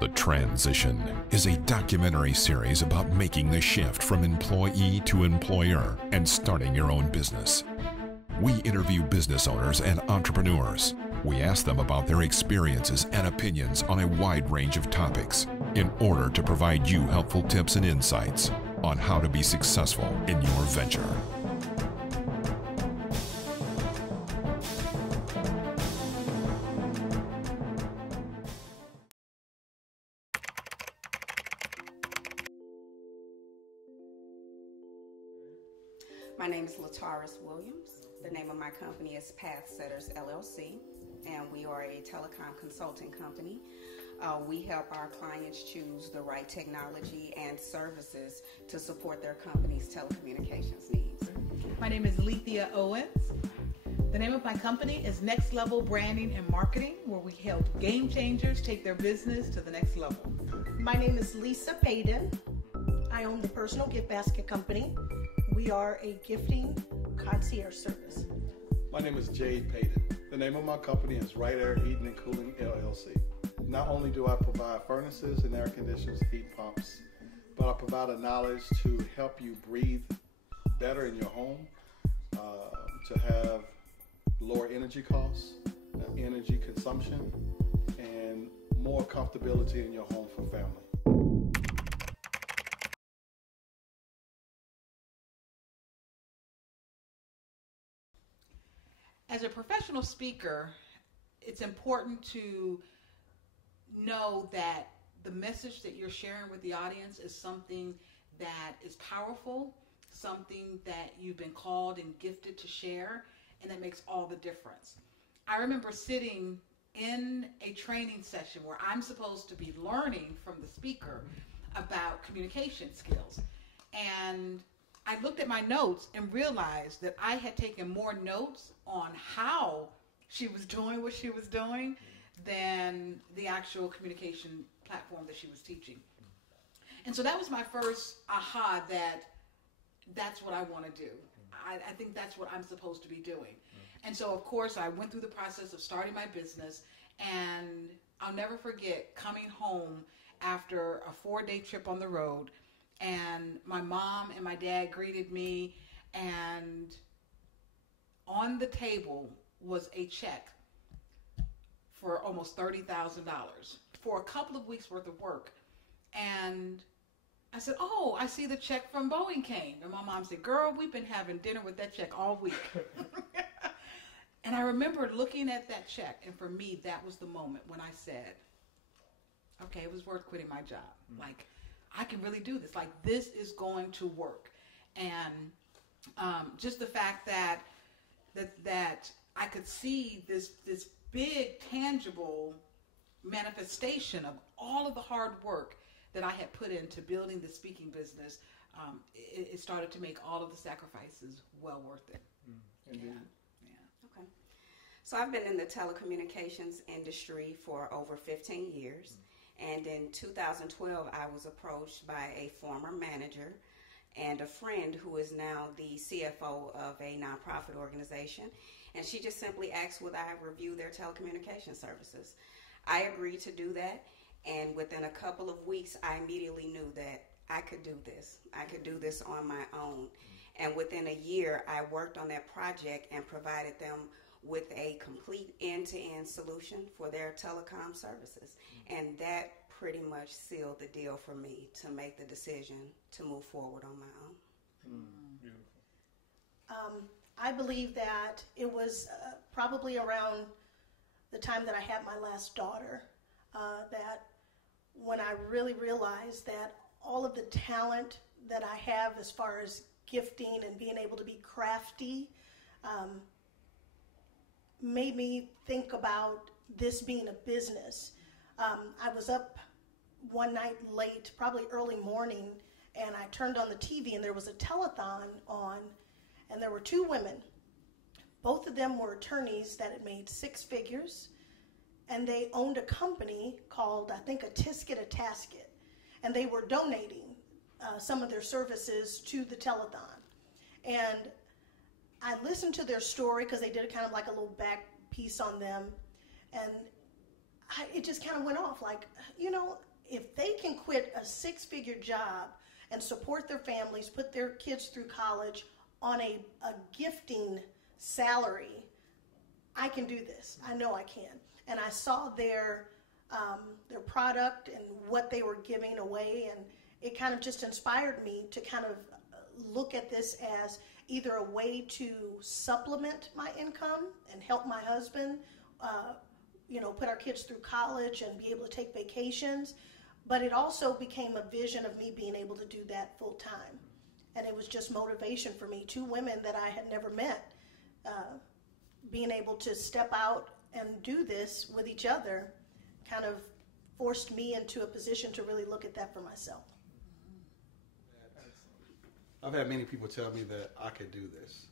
The Transition is a documentary series about making the shift from employee to employer and starting your own business. We interview business owners and entrepreneurs. We ask them about their experiences and opinions on a wide range of topics in order to provide you helpful tips and insights on how to be successful in your venture. My name is Lataris Williams. The name of my company is Path Setters LLC, and we are a telecom consulting company. We help our clients choose the right technology and services to support their company's telecommunications needs. My name is Lethea Owens. The name of my company is Next Level Branding and Marketing, where we help game changers take their business to the next level. My name is Lisa Payden. I own the Personal Gift Basket Company. We are a gifting concierge service. My name is Jade Payden. The name of my company is Right Air Heating and Cooling LLC. Not only do I provide furnaces and air conditioners, heat pumps, but I provide a knowledge to help you breathe better in your home, to have lower energy costs, energy consumption, and more comfortability in your home for family. As a professional speaker, it's important to know that the message that you're sharing with the audience is something that is powerful, something that you've been called and gifted to share, and that makes all the difference. I remember sitting in a training session where I'm supposed to be learning from the speaker about communication skills. And I looked at my notes and realized that I had taken more notes on how she was doing what she was doing than the actual communication platform that she was teaching. And so that was my first aha that that's what I want to do. I think that's what I'm supposed to be doing. And so, of course, I went through the process of starting my business, and I'll never forget coming home after a 4-day trip on the road, and my mom and my dad greeted me, and on the table was a check for almost $30,000 for a couple of weeks worth of work. And I said, "Oh, I see the check from Boeing came." And my mom said, "Girl, we've been having dinner with that check all week." And I remember looking at that check, and for me, that was the moment when I said, okay, it was worth quitting my job. Like, I can really do this. Like, this is going to work. And just the fact that I could see this big, tangible manifestation of all of the hard work that I had put into building the speaking business, it started to make all of the sacrifices well worth it. Indeed. Yeah. Okay. So I've been in the telecommunications industry for over 15 years. And in 2012, I was approached by a former manager and a friend who is now the CFO of a nonprofit organization. And she just simply asked would I review their telecommunication services. I agreed to do that. And within a couple of weeks, I immediately knew that I could do this. I could do this on my own. And within a year, I worked on that project and provided them with a complete end-to-end solution for their telecom services. And that pretty much sealed the deal for me to make the decision to move forward on my own. Beautiful. I believe that it was probably around the time that I had my last daughter that when I really realized that all of the talent that I have as far as gifting and being able to be crafty made me think about this being a business. I was up one night late, probably early morning, and I turned on the TV and there was a telethon on, and there were two women. Both of them were attorneys that had made 6 figures, and they owned a company called, I think, a Tisket, a Tasket, and they were donating some of their services to the telethon. And I listened to their story because they did kind of like a little back piece on them, and it just kind of went off like, you know, if they can quit a 6-figure job and support their families, put their kids through college on a gifting salary, I can do this. I know I can. And I saw their product and what they were giving away, and it kind of just inspired me to kind of look at this as either a way to supplement my income and help my husband, you know, put our kids through college and be able to take vacations. But it also became a vision of me being able to do that full time. And it was just motivation for me. 2 women that I had never met, being able to step out and do this with each other kind of forced me into a position to really look at that for myself. I've had many people tell me that I could do this.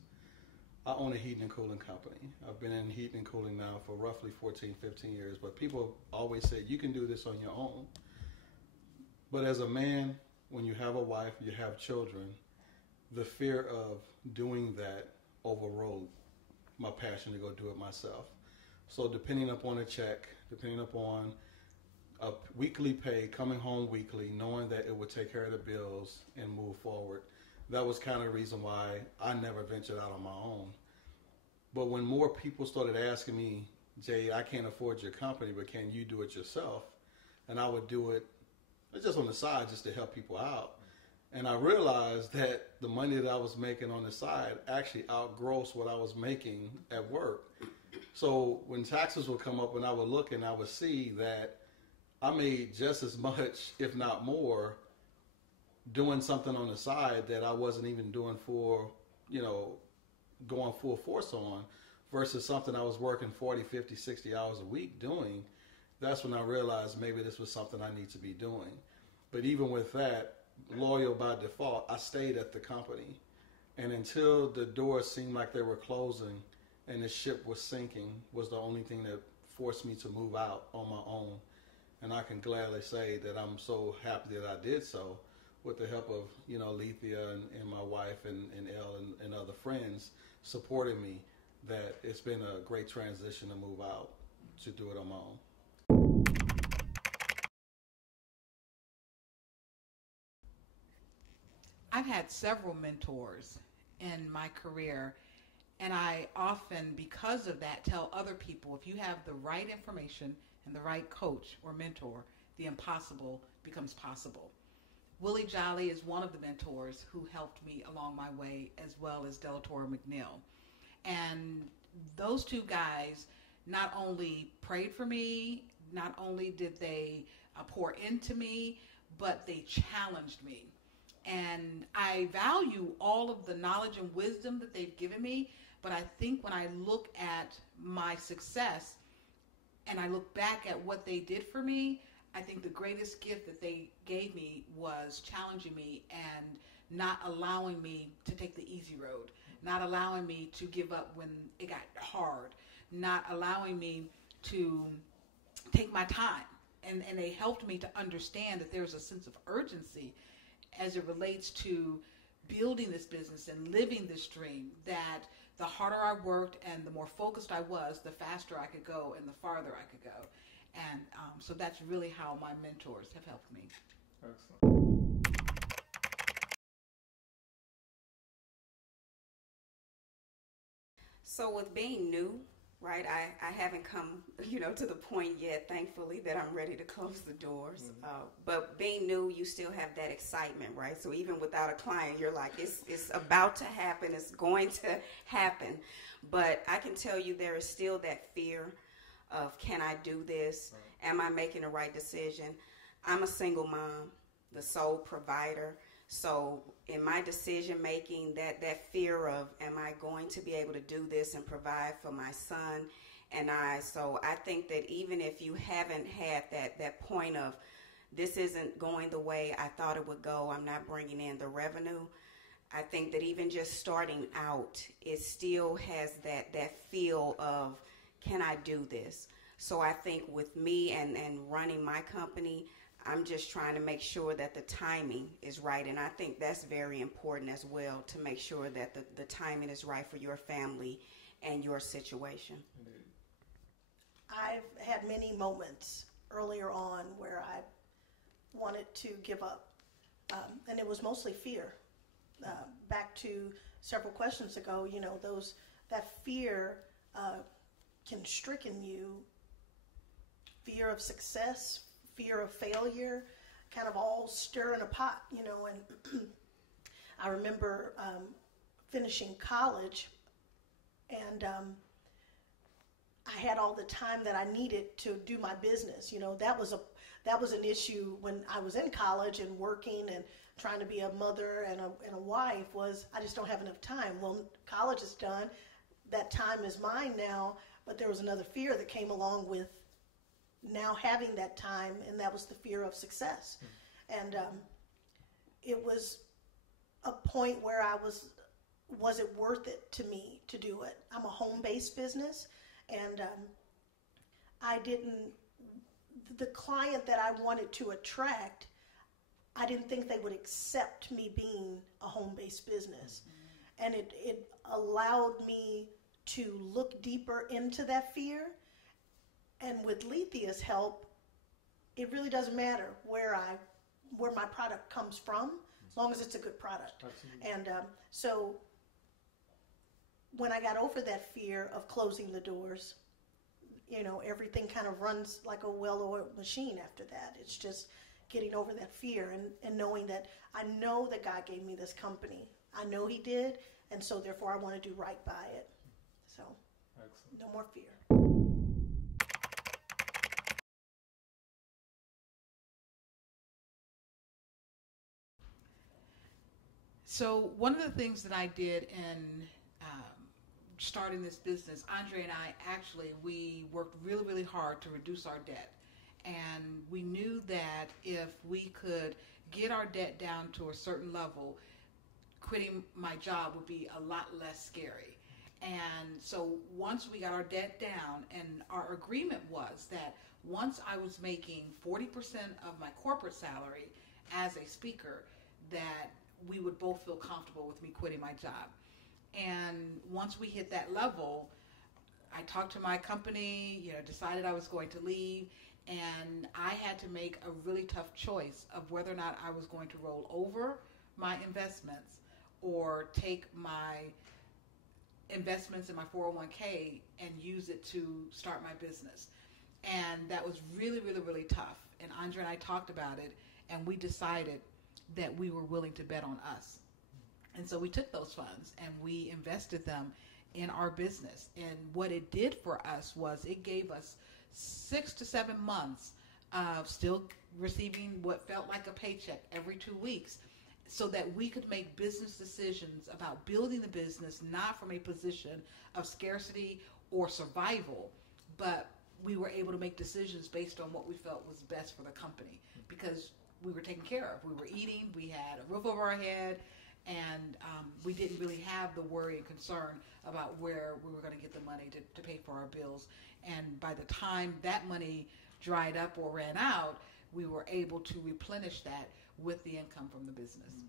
I own a heating and cooling company. I've been in heating and cooling now for roughly 14, 15 years, but people always say, you can do this on your own. But as a man, when you have a wife, you have children, the fear of doing that overrode my passion to go do it myself. So depending upon a check, depending upon a weekly pay, coming home weekly, knowing that it would take care of the bills and move forward, that was kind of the reason why I never ventured out on my own. But when more people started asking me, Jay, I can't afford your company, but can you do it yourself? And I would do it just on the side just to help people out. And I realized that the money that I was making on the side actually outgrossed what I was making at work. So when taxes would come up and I would look and I would see that I made just as much, if not more, doing something on the side that I wasn't even doing for, you know, going full force on, versus something I was working 40, 50, 60 hours a week doing. That's when I realized maybe this was something I need to be doing. But even with that, loyal by default, I stayed at the company. And until the doors seemed like they were closing and the ship was sinking, was the only thing that forced me to move out on my own. And I can gladly say that I'm so happy that I did so, with the help of, you know, Lethea and my wife and Elle and other friends supporting me, that it's been a great transition to move out to do it on my own. I've had several mentors in my career, and I often, because of that, tell other people, if you have the right information and the right coach or mentor, the impossible becomes possible. Willie Jolly is one of the mentors who helped me along my way, as well as Delatora McNeil. And those 2 guys not only prayed for me, not only did they pour into me, but they challenged me. And I value all of the knowledge and wisdom that they've given me, but I think when I look at my success and I look back at what they did for me, I think the greatest gift that they gave me was challenging me and not allowing me to take the easy road, not allowing me to give up when it got hard, not allowing me to take my time. And they helped me to understand that there's a sense of urgency as it relates to building this business and living this dream, that the harder I worked and the more focused I was, the faster I could go and the farther I could go. And so that's really how my mentors have helped me. Excellent. So with being new, right, I haven't come, you know, to the point yet, thankfully, that I'm ready to close the doors. But being new, you still have that excitement, right? So even without a client, you're like, it's about to happen. It's going to happen. But I can tell you there is still that fear of, can I do this? Am I making the right decision? I'm a single mom, the sole provider. So in my decision making, that fear of, am I going to be able to do this and provide for my son and I? So I think that even if you haven't had that point of, this isn't going the way I thought it would go, I'm not bringing in the revenue, I think that even just starting out, it still has that feel of, can I do this? So I think with me and running my company, I'm just trying to make sure that the timing is right. And I think that's very important as well, to make sure that the timing is right for your family and your situation. I've had many moments earlier on where I wanted to give up, and it was mostly fear. Back to several questions ago, that fear can stricken you. Fear of success, fear of failure, kind of all stir in a pot, and I remember finishing college, and I had all the time that I needed to do my business. That was an issue when I was in college and working and trying to be a mother and a wife. Was I just don't have enough time. Well, college is done. That time is mine now, but there was another fear that came along with now having that time, and that was the fear of success. And it was a point where I was it worth it to me to do it? I'm a home-based business, and the client that I wanted to attract, I didn't think they would accept me being a home-based business. And it allowed me to look deeper into that fear. And with Lethea's help, it really doesn't matter where my product comes from, as long as it's a good product. Absolutely. And so when I got over that fear of closing the doors, everything kind of runs like a well-oiled machine after that. It's just getting over that fear and knowing that I know that God gave me this company. I know He did, and so therefore I want to do right by it. So, excellent. No more fear. So one of the things that I did in starting this business, Andre and I we worked really, really hard to reduce our debt. And we knew that if we could get our debt down to a certain level, quitting my job would be a lot less scary. And so once we got our debt down, and our agreement was that once I was making 40% of my corporate salary as a speaker, that we would both feel comfortable with me quitting my job. And once we hit that level, I talked to my company, decided I was going to leave, and I had to make a really tough choice of whether or not I was going to roll over my investments or take my investments in my 401k and use it to start my business. And that was really, really, really tough. And Andre and I talked about it, and we decided that we were willing to bet on us. And so we took those funds and we invested them in our business. And what it did for us was it gave us 6 to 7 months of still receiving what felt like a paycheck every 2 weeks, so that we could make business decisions about building the business, not from a position of scarcity or survival, but we were able to make decisions based on what we felt was best for the company, because we were taken care of. We were eating, we had a roof over our head, and we didn't really have the worry and concern about where we were going to get the money to pay for our bills. And by the time that money dried up or ran out, we were able to replenish that with the income from the business.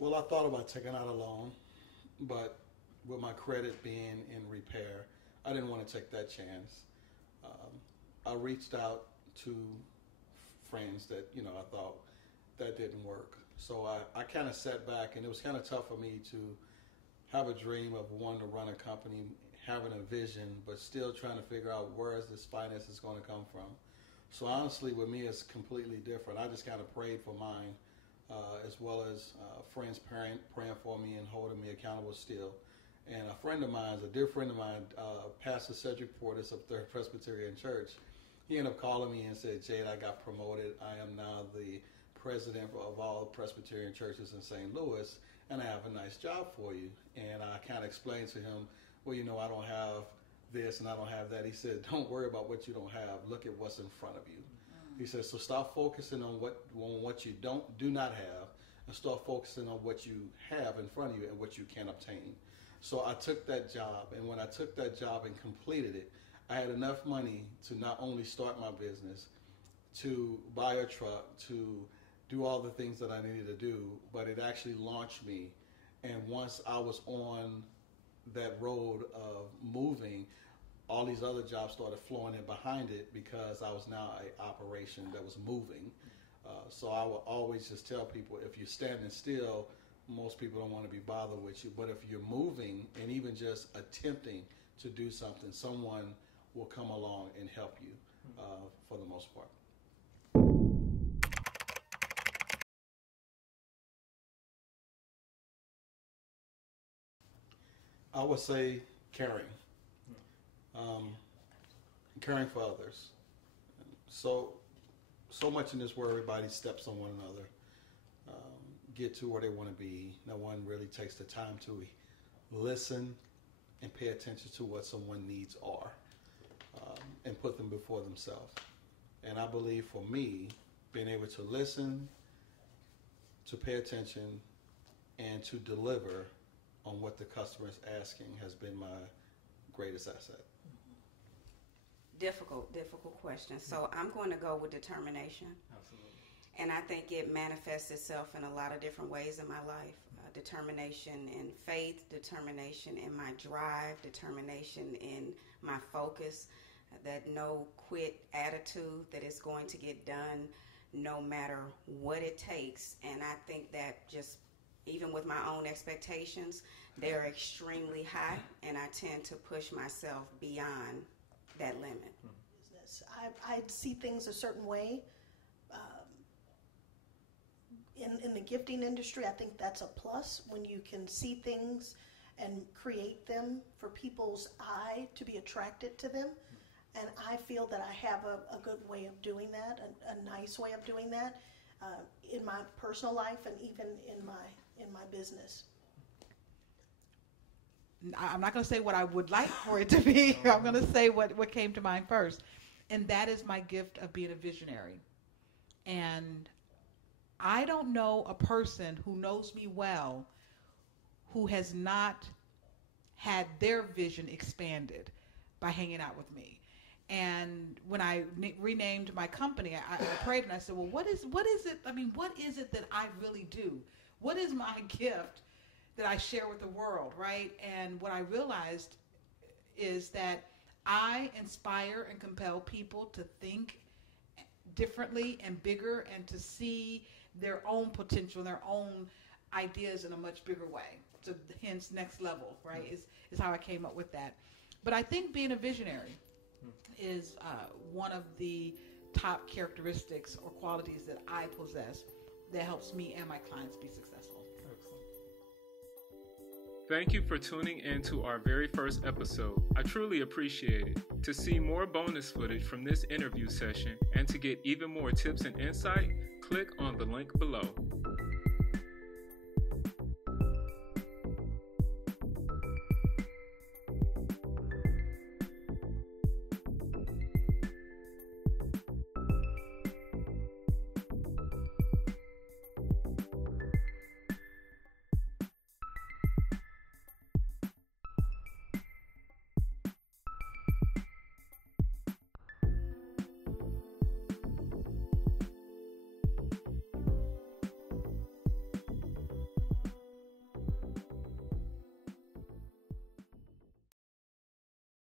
Well, I thought about taking out a loan, but with my credit being in repair, I didn't want to take that chance. I reached out to friends that, I thought that didn't work. So I kind of sat back, and it was kind of tough for me to have a dream of wanting to run a company, having a vision, but still trying to figure out where is this finances going to come from. So honestly, with me, it's completely different. I just kind of prayed for mine, as well as friends praying for me and holding me accountable still. And a friend of mine, a dear friend of mine, Pastor Cedric Portis of Third Presbyterian Church, he ended up calling me and said, "Jade, I got promoted. I am now the president of all Presbyterian churches in St. Louis, and I have a nice job for you." And I kind of explained to him, well, I don't have this and I don't have that. He said, "Don't worry about what you don't have. Look at what's in front of you." He said, so stop focusing on what you do not have, and start focusing on what you have in front of you and what you can obtain. So I took that job, and when I took that job and completed it, I had enough money to not only start my business, to buy a truck, to do all the things that I needed to do, but it actually launched me. And once I was on that road of moving, all these other jobs started flowing in behind it because I was now an operation that was moving. So I will always just tell people, if you're standing still, most people don't want to be bothered with you. But if you're moving and even just attempting to do something, someone will come along and help you for the most part. I would say caring. Caring for others. So much in this world, everybody steps on one another, get to where they want to be. No one really takes the time to listen and pay attention to what someone needs are, and put them before themselves. And I believe for me, being able to listen, to pay attention, and to deliver on what the customer is asking has been my greatest asset. Difficult question. So I'm going to go with determination. Absolutely. And I think it manifests itself in a lot of different ways in my life. Determination in faith, determination in my drive, determination in my focus, that no quit attitude, that it's going to get done no matter what it takes. And I think that just, even with my own expectations, they're extremely high, and I tend to push myself beyond that limit. Business. I see things a certain way. In the gifting industry, I think that's a plus when you can see things and create them for people's eye to be attracted to them. And I feel that I have a good way of doing that, a nice way of doing that in my personal life and even in my business. I'm not going to say what I would like for it to be. I'm going to say what came to mind first. And that is my gift of being a visionary. And I don't know a person who knows me well who has not had their vision expanded by hanging out with me. And when I renamed my company, I prayed and I said, well, what is it? I mean, what is it that I really do? What is my gift that I share with the world, right? And what I realized is that I inspire and compel people to think differently and bigger and to see their own potential, their own ideas in a much bigger way. So hence next level, right, is how I came up with that. But I think being a visionary is one of the top characteristics or qualities that I possess that helps me and my clients be successful. Excellent. Thank you for tuning in to our very first episode. I truly appreciate it. To see more bonus footage from this interview session and to get even more tips and insight, click on the link below.